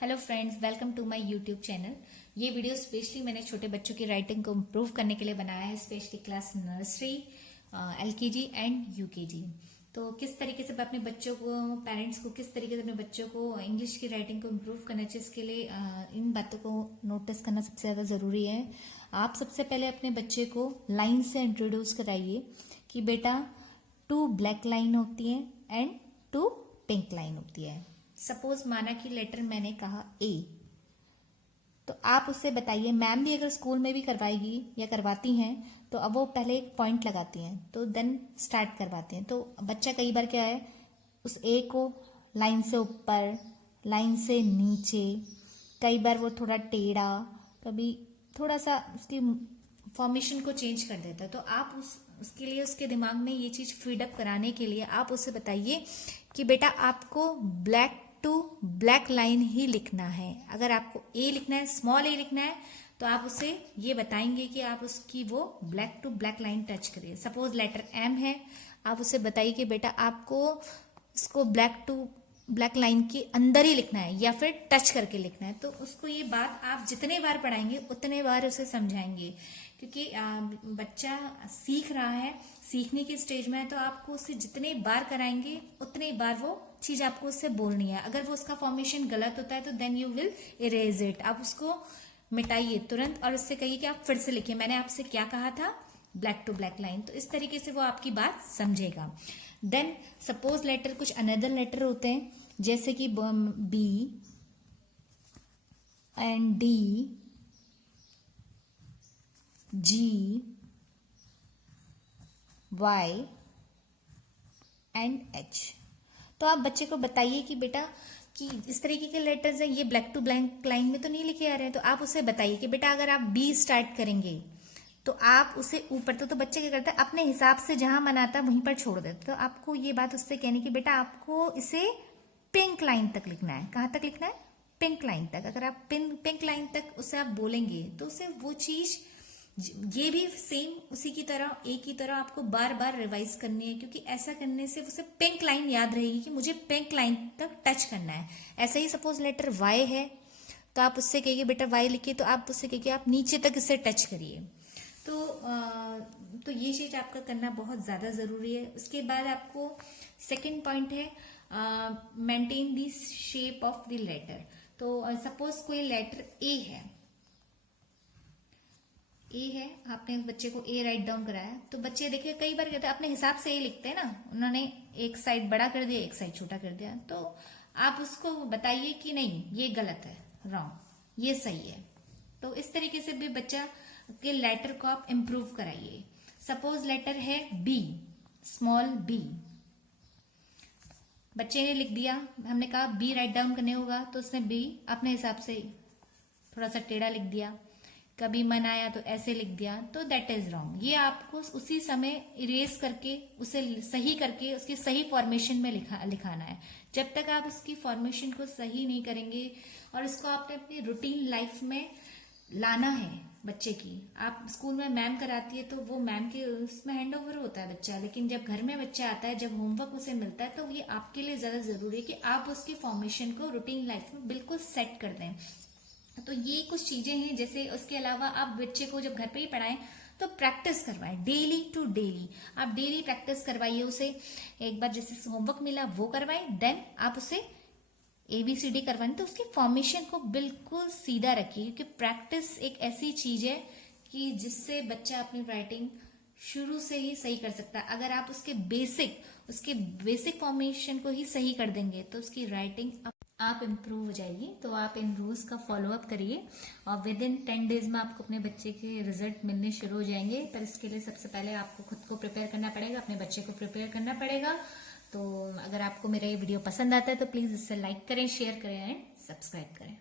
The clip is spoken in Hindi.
Hello friends, welcome to my YouTube channel. ये वीडियो स्पेशली मैंने छोटे बच्चों की राइटिंग को इम्प्रूव करने के लिए बनाया है, specially class nursery, LKG and UKG. तो किस तरीके से अपने बच्चों को, पेरेंट्स को किस तरीके से अपने बच्चों को इंग्लिश की राइटिंग को इम्प्रूव करना चाहिए, इसके लिए इन बातों को नोटिस करना सबसे ज़्यादा ज़रूरी है। आप सबसे पहले अपने बच्चे को लाइन से इंट्रोड्यूस कराइए कि बेटा 2 ब्लैक लाइन होती है एंड 2 पिंक लाइन होती है। सपोज माना कि लेटर मैंने कहा ए, तो आप उससे बताइए, मैम भी अगर स्कूल में भी करवाएगी या करवाती हैं तो अब वो पहले एक पॉइंट लगाती हैं, तो देन स्टार्ट करवाते हैं। तो बच्चा कई बार क्या है, उस ए को लाइन से ऊपर, लाइन से नीचे, कई बार वो थोड़ा टेढ़ा, कभी थोड़ा सा उसकी फॉर्मेशन को चेंज कर देता है। तो आप उसके लिए, उसके दिमाग में ये चीज फीडअप कराने के लिए आप उससे बताइए कि बेटा आपको ब्लैक टू ब्लैक लाइन ही लिखना है। अगर आपको ए लिखना है, स्मॉल ए लिखना है, तो आप उसे ये बताएंगे कि आप उसकी वो black to black line touch करिए। सपोज लेटर एम है, आप उसे बताइए कि बेटा आपको इसको ब्लैक टू ब्लैक लाइन के अंदर ही लिखना है या फिर टच करके लिखना है। तो उसको ये बात आप जितने बार पढ़ाएंगे उतने बार उसे समझाएंगे, क्योंकि बच्चा सीख रहा है, सीखने की स्टेज में है। तो आपको उसे जितने बार कराएंगे उतने बार वो चीज आपको उससे बोलनी है। अगर वो उसका फॉर्मेशन गलत होता है तो then you will erase it. आप उसको मिटाइए तुरंत और उससे कहिए कि आप फिर से लिखिए, मैंने आपसे क्या कहा था, ब्लैक टू ब्लैक लाइन। तो इस तरीके से वो आपकी बात समझेगा। देन सपोज लेटर कुछ अनदर लेटर होते हैं, जैसे कि B and D, G, Y and H. तो आप बच्चे को बताइए कि बेटा कि इस तरीके के लेटर्स हैं, ये ब्लैक टू ब्लैक लाइन में तो नहीं लिखे आ रहे हैं। तो आप उसे बताइए कि बेटा अगर आप बी स्टार्ट करेंगे तो आप उसे ऊपर, तो बच्चे क्या करता है, अपने हिसाब से जहां मनाता है वहीं पर छोड़ देता। तो आपको ये बात उससे कहनी कि बेटा आपको इसे पिंक लाइन तक लिखना है। कहां तक लिखना है? पिंक लाइन तक। अगर आप पिंक लाइन तक उसे आप बोलेंगे तो उसे वो चीज, ये भी सेम उसी की तरह, एक ही तरह आपको बार बार रिवाइज करनी है, क्योंकि ऐसा करने से उसे पिंक लाइन याद रहेगी कि मुझे पिंक लाइन तक टच करना है। ऐसा ही सपोज लेटर वाई है, तो आप उससे कहिए बेटा वाई लिखिए, तो आप उससे कहिए आप नीचे तक इसे टच करिए। तो ये चीज आपका करना बहुत ज्यादा जरूरी है। उसके बाद आपको सेकंड पॉइंट है maintain the shape of the letter. तो सपोज कोई लेटर ए है, आपने बच्चे को ए राइट डाउन कराया, तो बच्चे देखिए कई बार कहते हैं अपने हिसाब से ए लिखते हैं ना, उन्होंने एक साइड बड़ा कर दिया, एक साइड छोटा कर दिया। तो आप उसको बताइए कि नहीं, ये गलत है, रॉन्ग, ये सही है। तो इस तरीके से भी बच्चा के लेटर को आप इम्प्रूव कराइए। सपोज लेटर है बी, स्मॉल बी, बच्चे ने लिख दिया, हमने कहा बी राइट डाउन करने होगा, तो उसने बी अपने हिसाब से थोड़ा सा टेढ़ा लिख दिया, कभी मन आया तो ऐसे लिख दिया, तो दैट इज रॉन्ग। ये आपको उसी समय इरेज करके, उसे सही करके, उसकी सही फॉर्मेशन में लिखाना है। जब तक आप उसकी फॉर्मेशन को सही नहीं करेंगे और इसको आपने अपनी रूटीन लाइफ में लाना है बच्चे की। आप स्कूल में मैम कराती है तो वो मैम के उसमें हैंड ओवर होता है बच्चा, लेकिन जब घर में बच्चा आता है, जब होमवर्क उसे मिलता है, तो ये आपके लिए ज्यादा जरूरी है कि आप उसकी फॉर्मेशन को रूटीन लाइफ में बिल्कुल सेट कर दें। तो ये कुछ चीजें हैं। जैसे उसके अलावा आप बच्चे को जब घर पे ही पढ़ाएं तो प्रैक्टिस करवाएं, डेली टू डेली। आप डेली प्रैक्टिस करवाइए उसे। एक बार जैसे होमवर्क मिला वो करवाएं, देन आप उसे ABCD करवानी, तो उसकी फॉर्मेशन को बिल्कुल सीधा रखिए, क्योंकि प्रैक्टिस एक ऐसी चीज है कि जिससे बच्चा अपनी राइटिंग शुरू से ही सही कर सकता है। अगर आप उसके बेसिक फॉर्मेशन को ही सही कर देंगे तो उसकी राइटिंग आप इम्प्रूव हो जाएगी। तो आप इन रूल्स का फॉलो अप करिए और विद इन 10 डेज में आपको अपने बच्चे के रिजल्ट मिलने शुरू हो जाएंगे। पर इसके लिए सबसे पहले आपको खुद को प्रिपेयर करना पड़ेगा, अपने बच्चे को प्रिपेयर करना पड़ेगा। तो अगर आपको मेरा ये वीडियो पसंद आता है तो प्लीज इसे लाइक करें, शेयर करें एंड सब्सक्राइब करें।